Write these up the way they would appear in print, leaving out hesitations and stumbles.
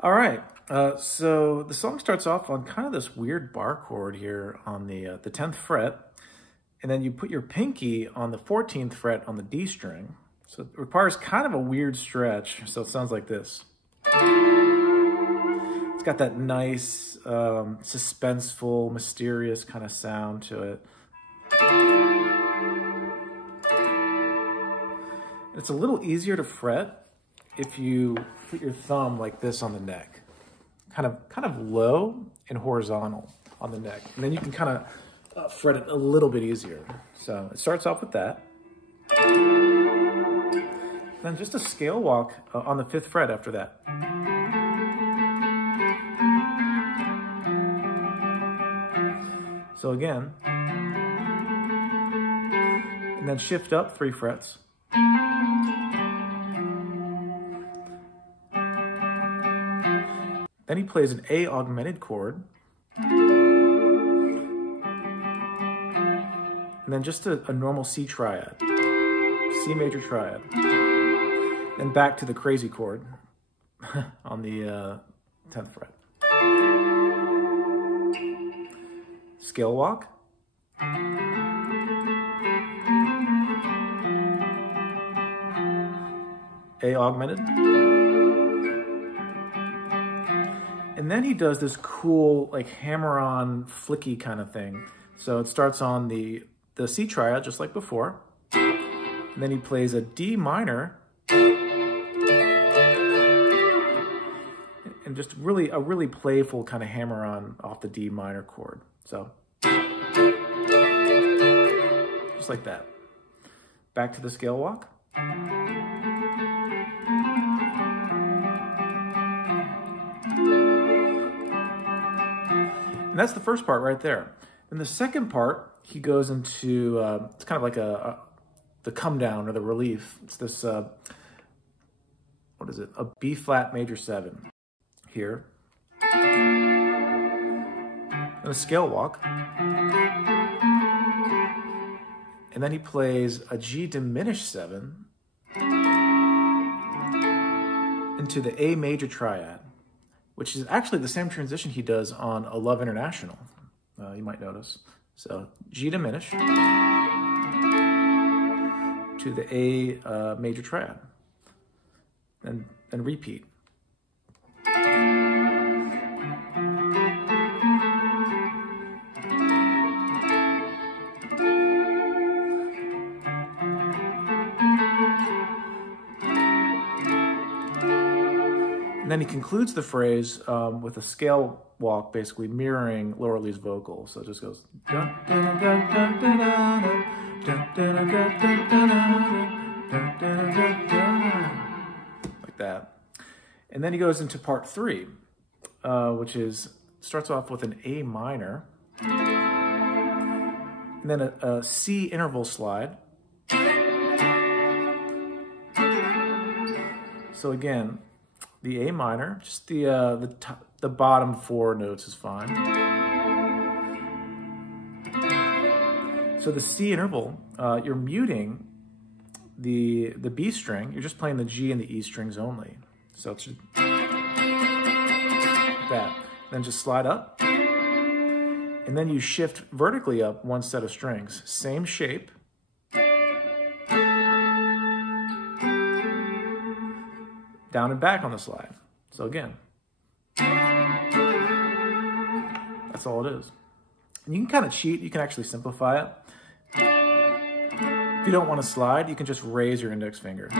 All right, so the song starts off on kind of this weird bar chord here on the 10th fret, and then you put your pinky on the 14th fret on the D string. So it requires kind of a weird stretch, so it sounds like this. It's got that nice, suspenseful, mysterious kind of sound to it. It's a little easier to fret if you put your thumb like this on the neck, kind of low and horizontal on the neck. And then you can kind of fret it a little bit easier. So it starts off with that. Then just a scale walk on the 5th fret after that. So again, and then shift up 3 frets. Then he plays an A augmented chord. And then just a normal C triad, C major triad. Then back to the crazy chord on the 10th fret. Scale walk. A augmented. And then he does this cool, like hammer-on, flicky kind of thing. So it starts on the C triad, just like before. And then he plays a D minor. And just really, a really playful kind of hammer-on off the D minor chord. So, just like that. Back to the scale walk. And that's the first part right there. In the second part, he goes into, it's kind of like the come down or the relief. It's this, what is it? A B flat major 7 here. And a scale walk. And then he plays a G diminished 7 into the A major triad, which is actually the same transition he does on A Love International, you might notice. So G diminished to the A major triad, and repeat. And then he concludes the phrase with a scale walk, basically mirroring Laura Lee's vocal. So it just goes like that. And then he goes into part 3, which starts off with an A minor, and then a C interval slide. So again, the A minor, just the bottom 4 notes is fine. So the C interval, you're muting the B string. You're just playing the G and the E strings only. So it's just that. Then just slide up, and then you shift vertically up 1 set of strings. Same shape. Down and back on the slide. So again, that's all it is. And you can kind of cheat, you can actually simplify it. If you don't want to slide, you can just raise your index finger.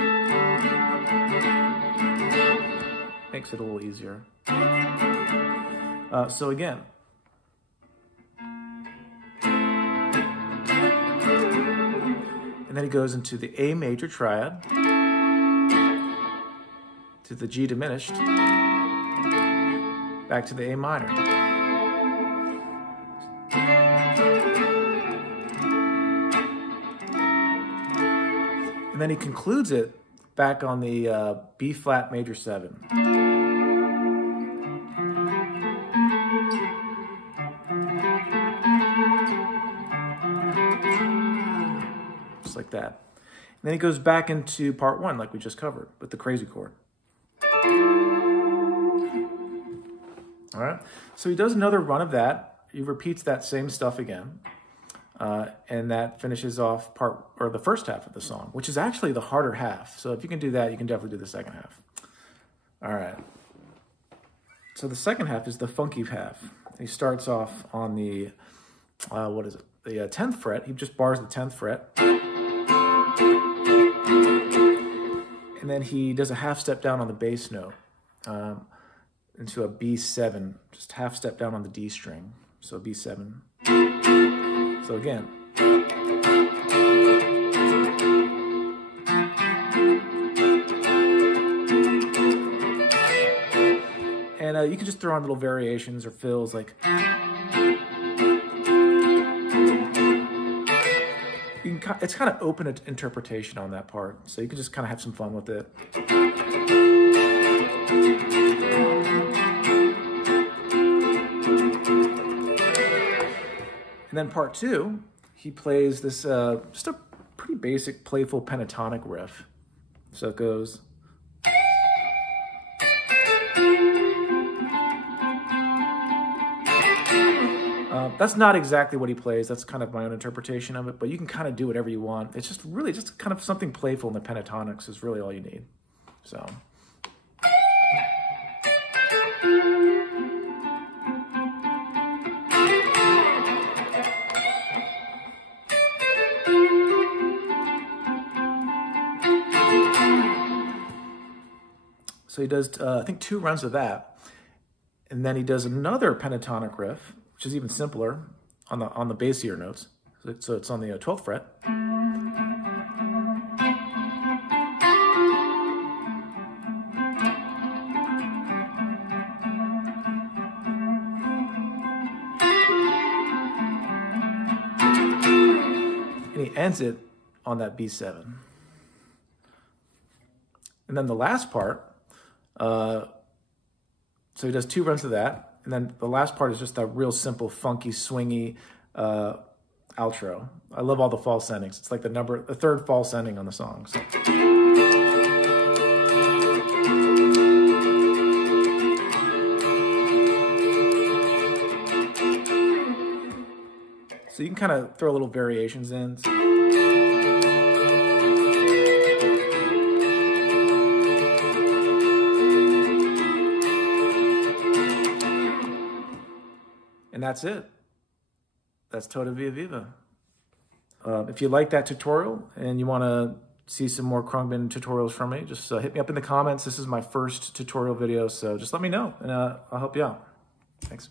Makes it a little easier. So again. And then he goes into the A major triad, to the G diminished, back to the A minor. And then he concludes it back on the B flat major 7. Just like that. And then he goes back into part 1 like we just covered with the crazy chord. All right, so he does another run of that. He repeats that same stuff again. And that finishes off the first half of the song, which is actually the harder half. So if you can do that, you can definitely do the second half. All right. So the second half is the funky half. He starts off on the, what is it? The 10th fret. He just bars the 10th fret. And then he does a half step down on the bass note into a B7, just half step down on the D string. So B7. So again. And you can just throw on little variations or fills like. It's kind of open interpretation on that part, so you can just kind of have some fun with it. And then part two, he plays this just a pretty basic playful pentatonic riff. So it goes. That's not exactly what he plays. That's kind of my own interpretation of it, but you can kind of do whatever you want. It's just really just kind of something playful in the pentatonics is really all you need. So. So he does, I think, 2 runs of that. And then he does another pentatonic riff, which is even simpler on the bassier notes. So it's on the 12th fret. And he ends it on that B7. And then the last part, so he does 2 runs of that. And then the last part is just a real simple, funky, swingy outro. I love all the false endings. It's like the 3rd false ending on the song. So you can kind of throw little variations in. And that's it. That's Todavía Viva. If you like that tutorial and you want to see some more Khruangbin tutorials from me, just hit me up in the comments. This is my first tutorial video, so just let me know and I'll help you out. Thanks.